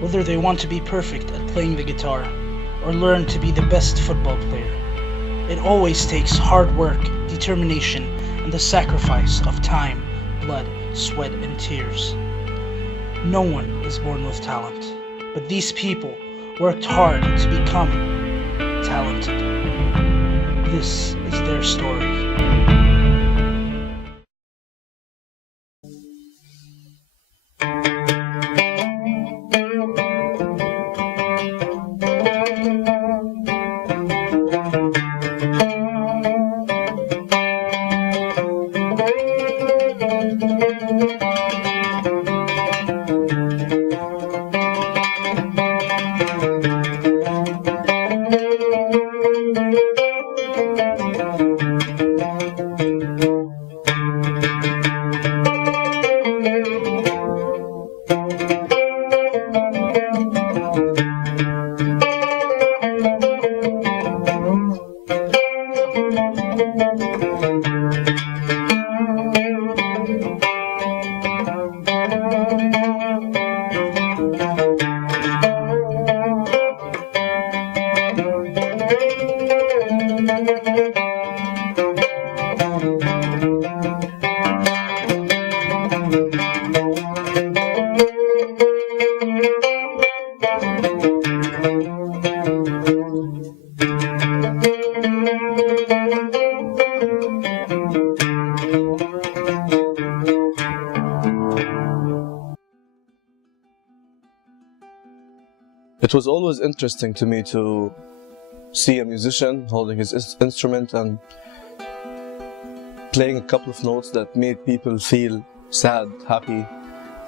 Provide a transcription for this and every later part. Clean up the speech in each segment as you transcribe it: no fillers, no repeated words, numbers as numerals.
whether they want to be perfect at playing the guitar or learn to be the best football player. It always takes hard work, determination, and the sacrifice of time, blood, sweat, and tears. No one is born with talent, but these people worked hard to become talented. This is their story. It was always interesting to me to see a musician holding his instrument and playing a couple of notes that made people feel sad, happy,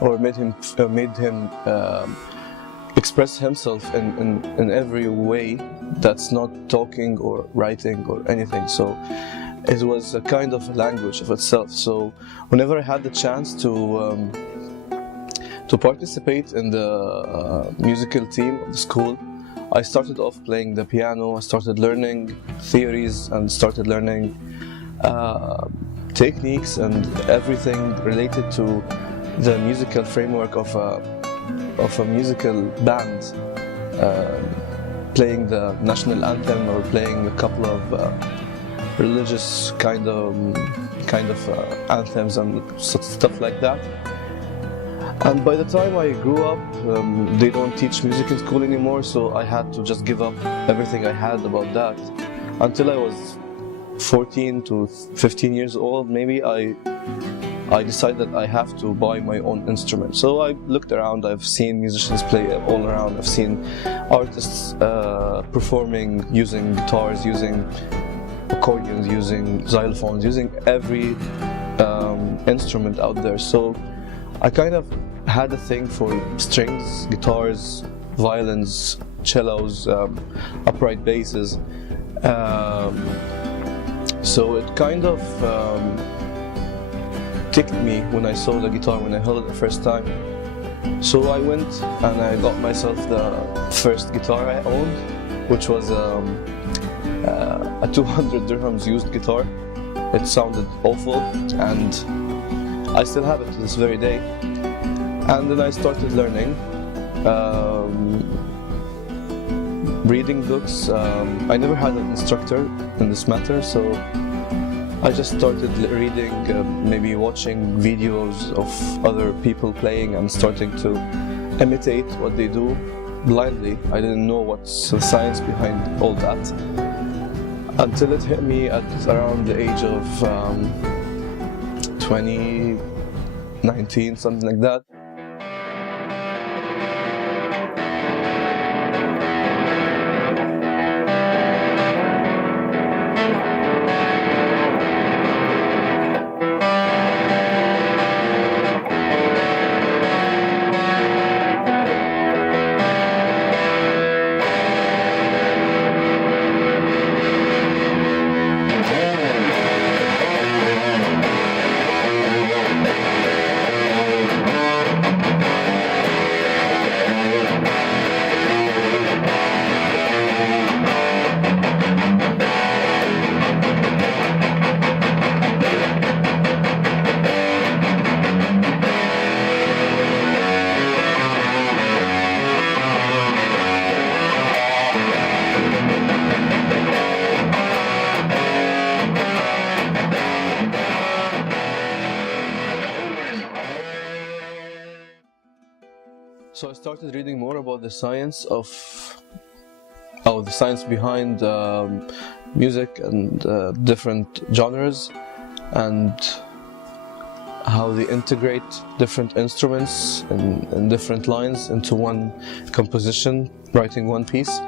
or made him express himself in every way that's not talking or writing or anything. So it was a kind of language of itself. So whenever I had the chance to participate in the musical team of the school, I started off playing the piano. I started learning theories and started learning techniques and everything related to the musical framework of a musical band, playing the national anthem or playing a couple of religious kind of anthems and stuff like that. And by the time I grew up, they don't teach music in school anymore, so I had to just give up everything I had about that. Until I was 14 to 15 years old, maybe I decided that I have to buy my own instrument. So I looked around, I've seen musicians play all around, I've seen artists performing using guitars, using accordions, using xylophones, using every instrument out there. So I kind of had a thing for strings, guitars, violins, cellos, upright basses. So it kind of ticked me when I saw the guitar, when I held it the first time. So I went and I got myself the first guitar I owned, which was a 200 dirhams used guitar. It sounded awful, and I still have it to this very day. And then I started learning, reading books. I never had an instructor in this matter, so I just started reading, maybe watching videos of other people playing and starting to imitate what they do blindly. I didn't know what's the science behind all that until it hit me at around the age of 20, 19, something like that. So I started reading more about the science the science behind music and different genres, and how they integrate different instruments and different lines into one composition, writing one piece.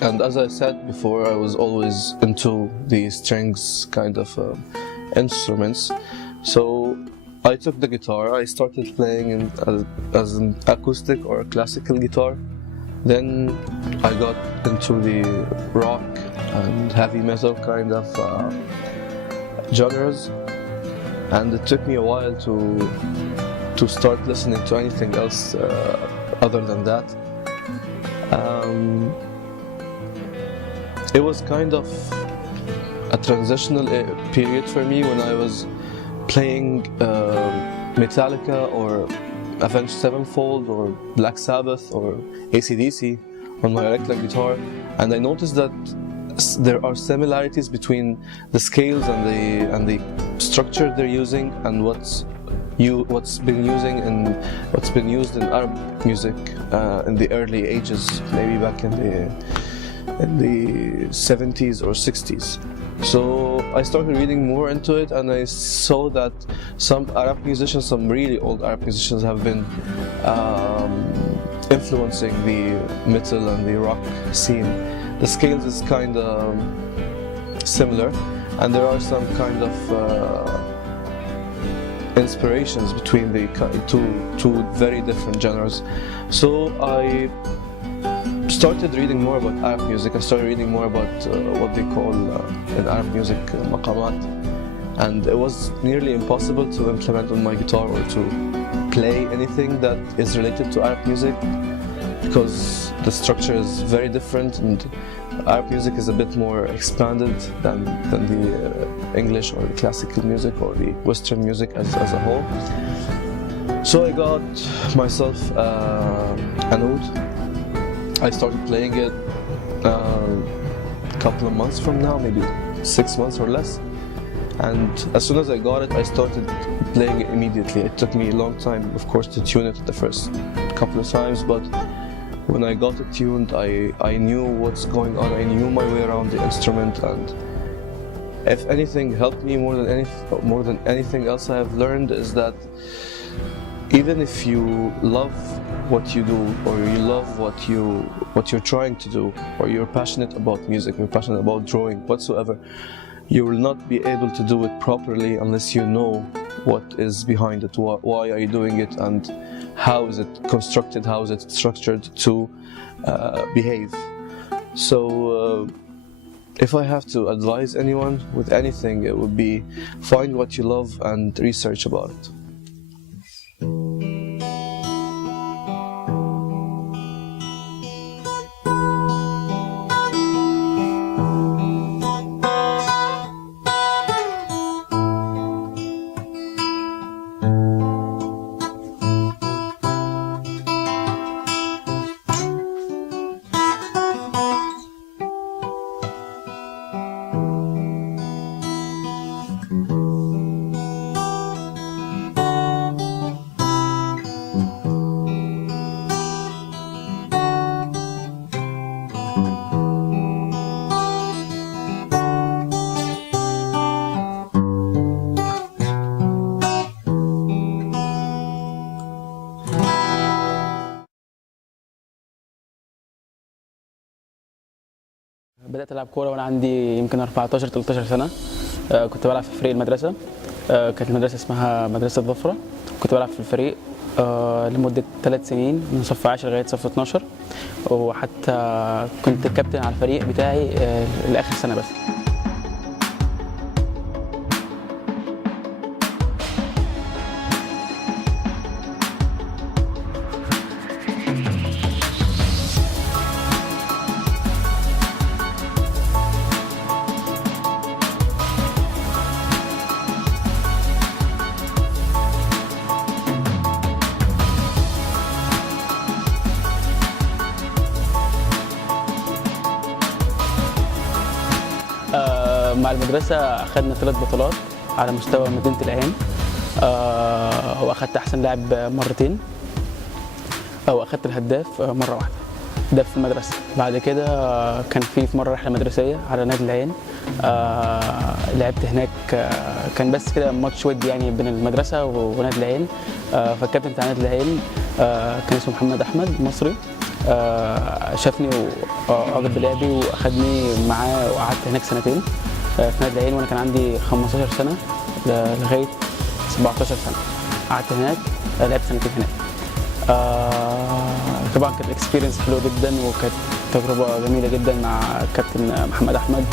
And as I said before, I was always into the strings kind of instruments. So I took the guitar. I started playing as an acoustic or a classical guitar. Then I got into the rock and heavy metal kind of genres, and it took me a while to start listening to anything else other than that. It was kind of a transitional period for me when I was playing Metallica or Avenged Sevenfold or Black Sabbath or AC/DC on my electric guitar, and I noticed that there are similarities between the scales and the structure they're using and what's been used in Arab music in the early ages, maybe back in the 70s or 60s. So I started reading more into it, and I saw that some Arab musicians, some really old Arab musicians, have been influencing the metal and the rock scene. The scales is kind of similar, and there are some kind of inspirations between the two very different genres. So I started reading more about Arab music. I started reading more about what they call in Arab music maqamat, and it was nearly impossible to implement on my guitar or to play anything that is related to Arab music, because the structure is very different, and Arab music is a bit more expanded than the English or the classical music or the Western music as a whole. So I got myself an oud. I started playing it a couple of months from now, maybe 6 months or less. And as soon as I got it, I started playing it immediately. It took me a long time, of course, to tune it the first couple of times, but when I got it tuned, I knew what's going on. I knew my way around the instrument, and if anything helped me more than anything else I have learned is that even if you love what you do, or you love what you're trying to do, or you're passionate about music, you're passionate about drawing, whatsoever, you will not be able to do it properly unless you know what is behind it, why are you doing it, and how is it constructed, how is it structured to behave. So if I have to advise anyone with anything, it would be find what you love and research about it. بدأت ألعب كورة وأنا عندي يمكن 14-13 سنة. كنت بلعب في فريق المدرسة. كانت المدرسة اسمها مدرسة ظفرة. كنت بلعب في الفريق لمدة 3 سنين من صف 10 لغاية صف 12، وحتى كنت كابتن على الفريق بتاعي لآخر سنة بس. مع المدرسة أخذنا 3 بطولات على مستوى مدينة العين، واخدت احسن لاعب مرتين، واخدت الهداف مره واحده، ده في المدرسه. بعد كده كان في مره رحله مدرسيه على نادي العين، لعبت هناك، كان بس كده ماتش ودي يعني بين المدرسه ونادي العين. فالكابتن بتاع نادي العين كان اسمه محمد احمد مصري، شافني واعجب بلعبي واخدني معاه، وقعدت هناك سنتين في نادي العين وانا كان عندي 15 سنه لغايه 17 سنه. قعدت هناك، لعبت سنتين هناك. طبعا كانت اكسبيرينس حلوه جدا، وكانت تجربه جميله جدا مع كابتن محمد احمد.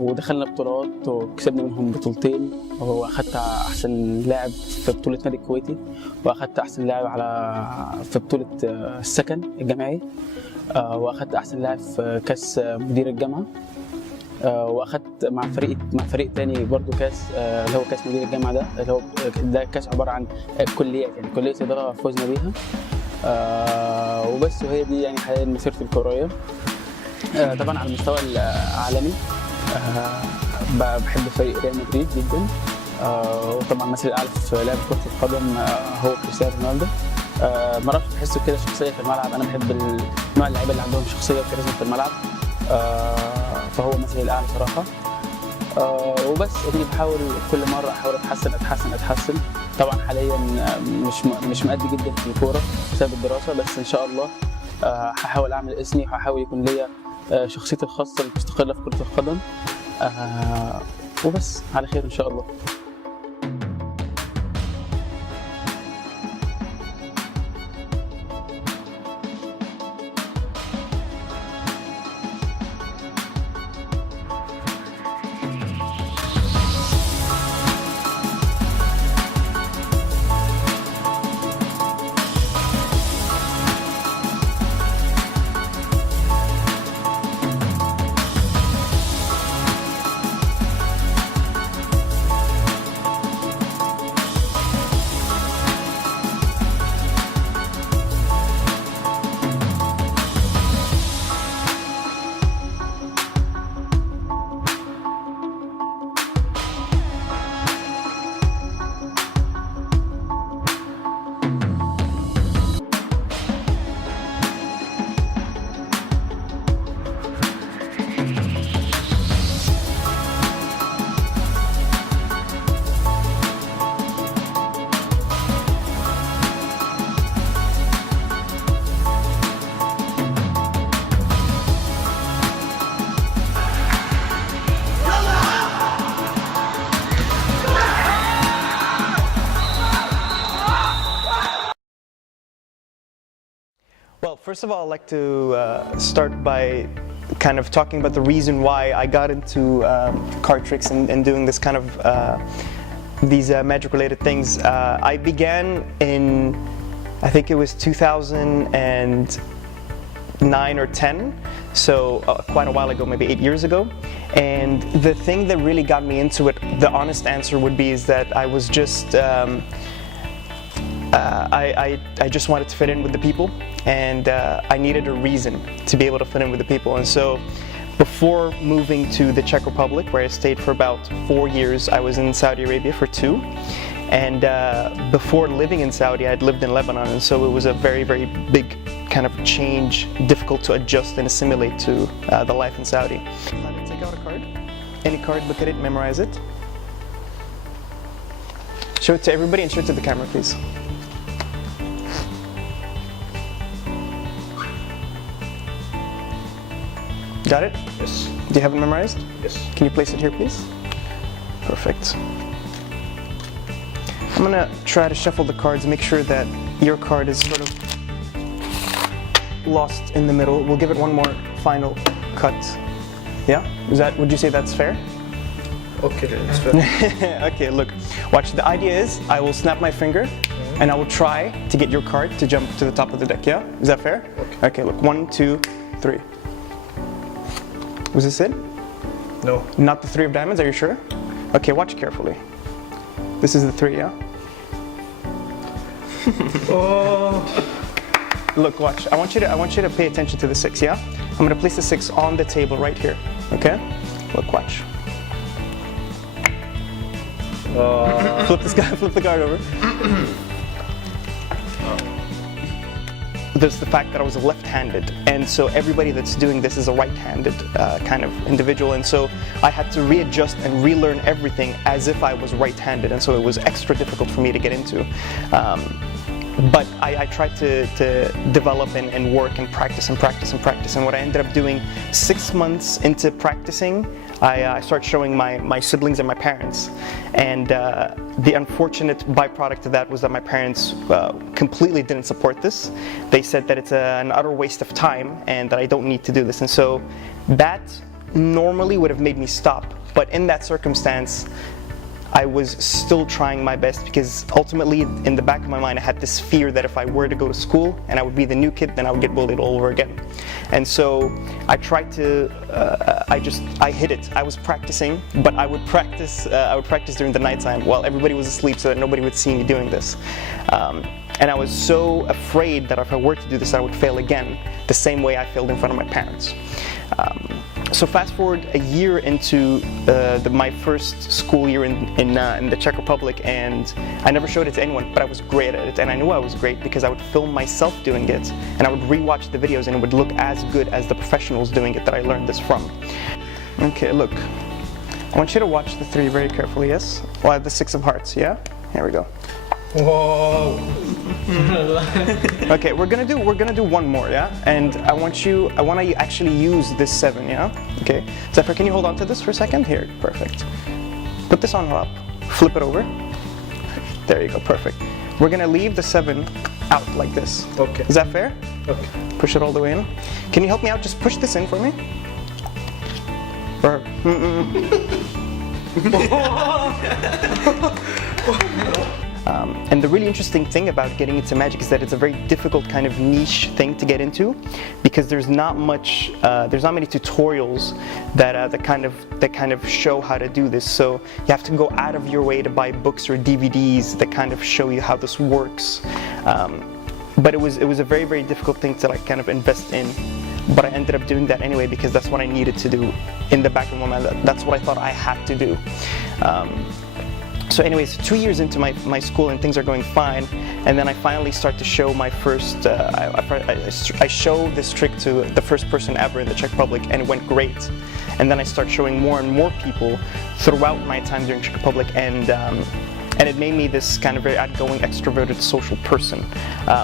ودخلنا بطولات وكسبنا منهم بطولتين، واخدت احسن لاعب في بطوله نادي الكويتي، واخدت احسن لاعب في بطوله السكن الجامعي، واخدت احسن لاعب في كاس مدير الجامعه، واخدت مع فريق تاني برضو كاس، اللي هو كاس مدير الجامعه، اللي هو ده كاس عباره عن كليات، يعني كليه اداره فوزنا بيها. وبس، وهي دي يعني حاليا مسيرتي الكرويه. طبعا على المستوى العالمي بحب فريق ريال مدريد جدا، وطبعا مثلي الاعلى في لعب كره القدم هو كريستيانو رونالدو. ما اعرفش، بحسه كده شخصيه في الملعب، انا بحب نوع اللعيبه اللي عندهم شخصيه وكاريزما في الملعب، فهو مثلي الاعلى صراحه. وبس اديني بحاول كل مره احاول اتحسن. طبعا حاليا مش مأدي جدا في الكوره بسبب الدراسه، بس ان شاء الله هحاول اعمل اسمي، وهحاول يكون ليا شخصيتي الخاصه المستقله في كره القدم، وبس على خير ان شاء الله. Well, first of all, I'd like to start by kind of talking about the reason why I got into card tricks and doing this kind of these magic-related things. I began in, I think it was 2009 or 10, so quite a while ago, maybe 8 years ago. And the thing that really got me into it, the honest answer would be, is that I was just I just wanted to fit in with the people, and I needed a reason to be able to fit in with the people. And so before moving to the Czech Republic, where I stayed for about 4 years, I was in Saudi Arabia for 2. And before living in Saudi, I'd lived in Lebanon, and so it was a very, very big kind of change, difficult to adjust and assimilate to the life in Saudi. Take out a card, any card, look at it, memorize it. Show it to everybody and show it to the camera, please. Got it? Yes. Do you have it memorized? Yes. Can you place it here, please? Perfect. I'm gonna try to shuffle the cards, make sure that your card is sort of lost in the middle. We'll give it one more final cut. Yeah? Would you say that's fair? Okay, that's fair. Okay, look, watch. The idea is I will snap my finger and I will try to get your card to jump to the top of the deck, yeah? Is that fair? Okay, look, 1, 2, 3. Was this it? No. Not the 3 of diamonds, are you sure? Okay, watch carefully. This is the 3, yeah? Look, watch. I want you to pay attention to the 6, yeah? I'm gonna place the 6 on the table right here, okay? Look, watch. Flip the card over. There's the fact that I was left-handed, and so everybody that's doing this is a right-handed kind of individual, and so I had to readjust and relearn everything as if I was right-handed, and so it was extra difficult for me to get into. But I tried to develop and work and practice, and what I ended up doing 6 months into practicing, I started showing my siblings and my parents, and the unfortunate byproduct of that was that my parents completely didn't support this. They said that it's an utter waste of time and that I don't need to do this, and so that normally would have made me stop, but in that circumstance I was still trying my best, because ultimately in the back of my mind I had this fear that if I were to go to school and I would be the new kid, then I would get bullied all over again. And so I tried to, I hid it. I was practicing, but I would practice during the nighttime while everybody was asleep so that nobody would see me doing this. And I was so afraid that if I were to do this I would fail again, the same way I failed in front of my parents. So fast forward a year into my first school year in the Czech Republic, and I never showed it to anyone, but I was great at it, and I knew I was great because I would film myself doing it, and I would rewatch the videos, and it would look as good as the professionals doing it that I learned this from. Okay, look. I want you to watch the 3 very carefully, yes? Well, the 6 of hearts, yeah? Here we go. Whoa. Okay, we're gonna do one more, yeah? And I want you actually use this 7, yeah? Okay. Zephyr, can you hold on to this for a second? Here, perfect. Put this on up. Flip it over. There you go, perfect. We're gonna leave the 7 out like this. Okay. Is that fair? Okay. Push it all the way in. Can you help me out? Just push this in for me. Or, and the really interesting thing about getting into magic is that it's a very difficult kind of niche thing to get into, because there's not many tutorials that kind of show how to do this. So you have to go out of your way to buy books or DVDs that kind of show you how this works. But it was a very, very difficult thing to like kind of invest in. But I ended up doing that anyway because that's what I needed to do in the back of my mind. That's what I thought I had to do. So anyways, 2 years into my school and things are going fine, and then I finally start to show my first, I show this trick to the first person ever in the Czech Republic, and it went great. And then I start showing more and more people throughout my time during Czech Republic, and it made me this kind of very outgoing, extroverted, social person.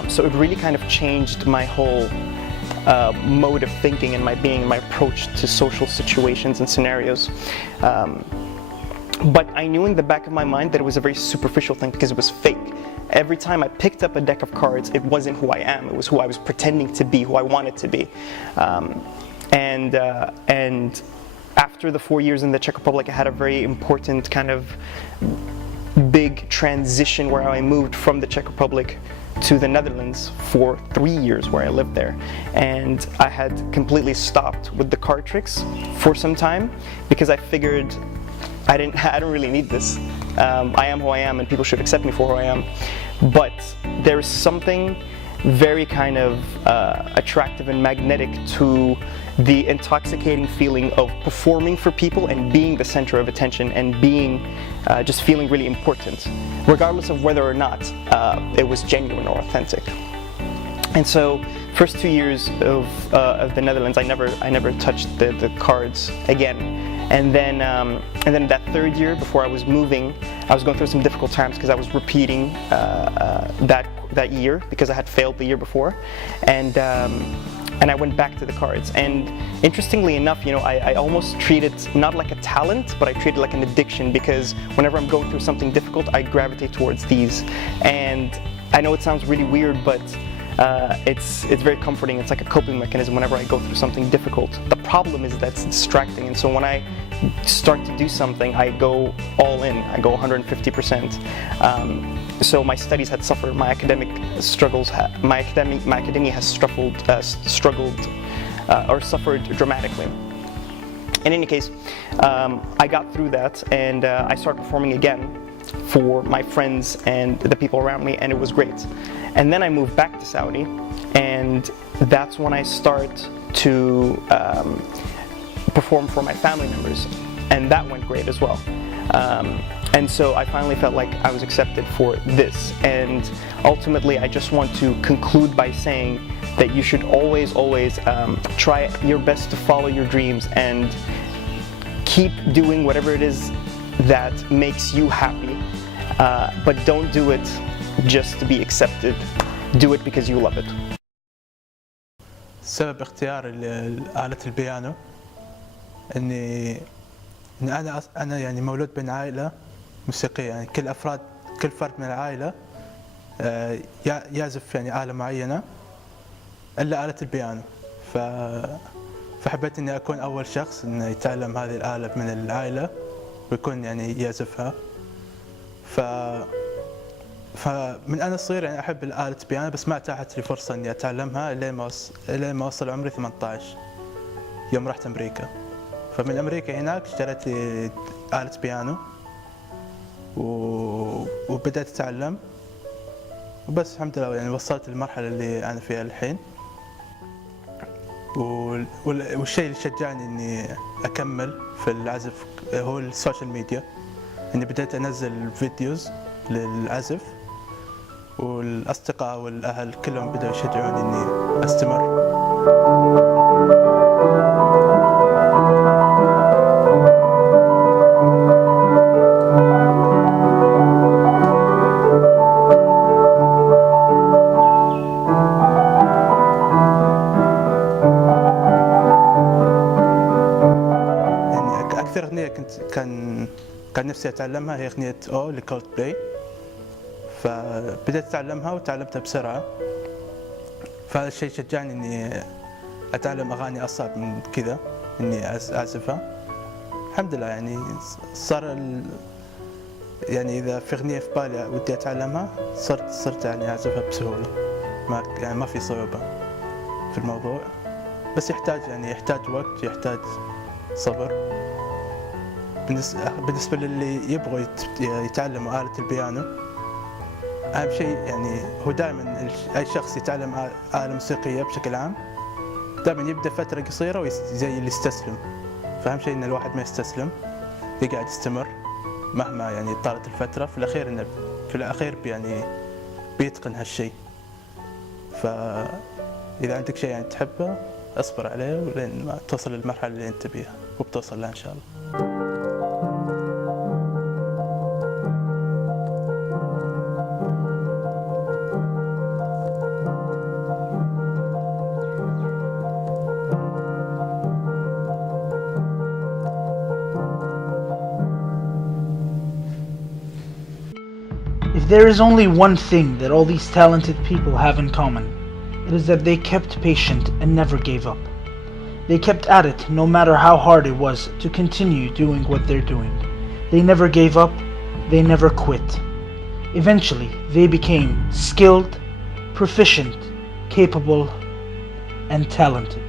So it really kind of changed my whole mode of thinking and my being, and my approach to social situations and scenarios. But I knew in the back of my mind that it was a very superficial thing because it was fake. Every time I picked up a deck of cards, it wasn't who I am. It was who I was pretending to be, who I wanted to be. And after the 4 years in the Czech Republic, I had a very important kind of big transition where I moved from the Czech Republic to the Netherlands for 3 years where I lived there. And I had completely stopped with the card tricks for some time because I figured I don't really need this. I am who I am and people should accept me for who I am. But there is something very kind of attractive and magnetic to the intoxicating feeling of performing for people and being the center of attention and being just feeling really important, regardless of whether or not it was genuine or authentic. And so, first 2 years of the Netherlands, I never touched the cards again. And then that 3rd year, before I was moving, I was going through some difficult times because I was repeating that year because I had failed the year before, and I went back to the cards. And interestingly enough, you know, I almost treat it not like a talent, but I treat it like an addiction, because whenever I'm going through something difficult, I gravitate towards these. And I know it sounds really weird, but it's very comforting. It's like a coping mechanism whenever I go through something difficult. The problem is that it's distracting, and so when I start to do something, I go all in. I go 150%. So my studies had suffered. My academic struggles. My academia has struggled or suffered dramatically. In any case, I got through that, and I started performing again for my friends and the people around me, and it was great. And then I moved back to Saudi, and that's when I start to perform for my family members, and that went great as well. And so I finally felt like I was accepted for this, and ultimately I just want to conclude by saying that you should always try your best to follow your dreams and keep doing whatever it is that makes you happy, but don't do it just to be accepted. Do it because you love it. سبب اختياري لآلة البيانو إني أنا يعني مولود بين عائلة موسيقية، يعني كل فرد من العائلة يعزف يعني آلة معينة إلا آلة البيانو، فحبيت إني أكون أول شخص إنه يتعلم هذه الآلة من العائلة ويكون يعني يعزفها. فمن أنا صغير يعني أحب الآلة البيانو، بس ما أتاحت لي فرصة إني أتعلمها إلى ما وصل عمري 18 يوم رحت أمريكا. فمن أمريكا هناك اشتريت لي آلة بيانو وبدأت أتعلم، وبس الحمد لله يعني وصلت للمرحلة اللي أنا فيها الحين. والشيء اللي شجعني إني أكمل في العزف هو السوشيال ميديا، إني بدأت أنزل فيديوز للعزف، والأصدقاء والأهل كلهم بدأوا يشجعوني إني أستمر. كان نفسي أتعلمها هي أغنية أو لكولد بلاي، فبدأت أتعلمها وتعلمتها بسرعة، فهذا الشيء شجعني إني أتعلم أغاني أصعب من كذا إني أعزفها. الحمد لله يعني صار يعني إذا في أغنية في بالي ودي أتعلمها صرت يعني أعزفها بسهولة، ما في صعوبة في الموضوع، بس يحتاج وقت، يحتاج صبر. بالنسبة للي يبغوا يتعلموا آلة البيانو، أهم شيء يعني هو دائما أي شخص يتعلم آلة موسيقية بشكل عام دائما يبدأ فترة قصيرة وزي اللي يستسلم، فأهم شيء إن الواحد ما يستسلم، يقعد يستمر مهما يعني طالت الفترة، في الأخير يعني بيتقن هالشيء. فإذا عندك شيء يعني تحبه اصبر عليه ولين ما توصل للمرحلة اللي أنت بيها، وبتوصل لها إن شاء الله. If there is only one thing that all these talented people have in common, it is that they kept patient and never gave up. They kept at it no matter how hard it was to continue doing what they're doing. They never gave up, they never quit. Eventually, they became skilled, proficient, capable, and talented.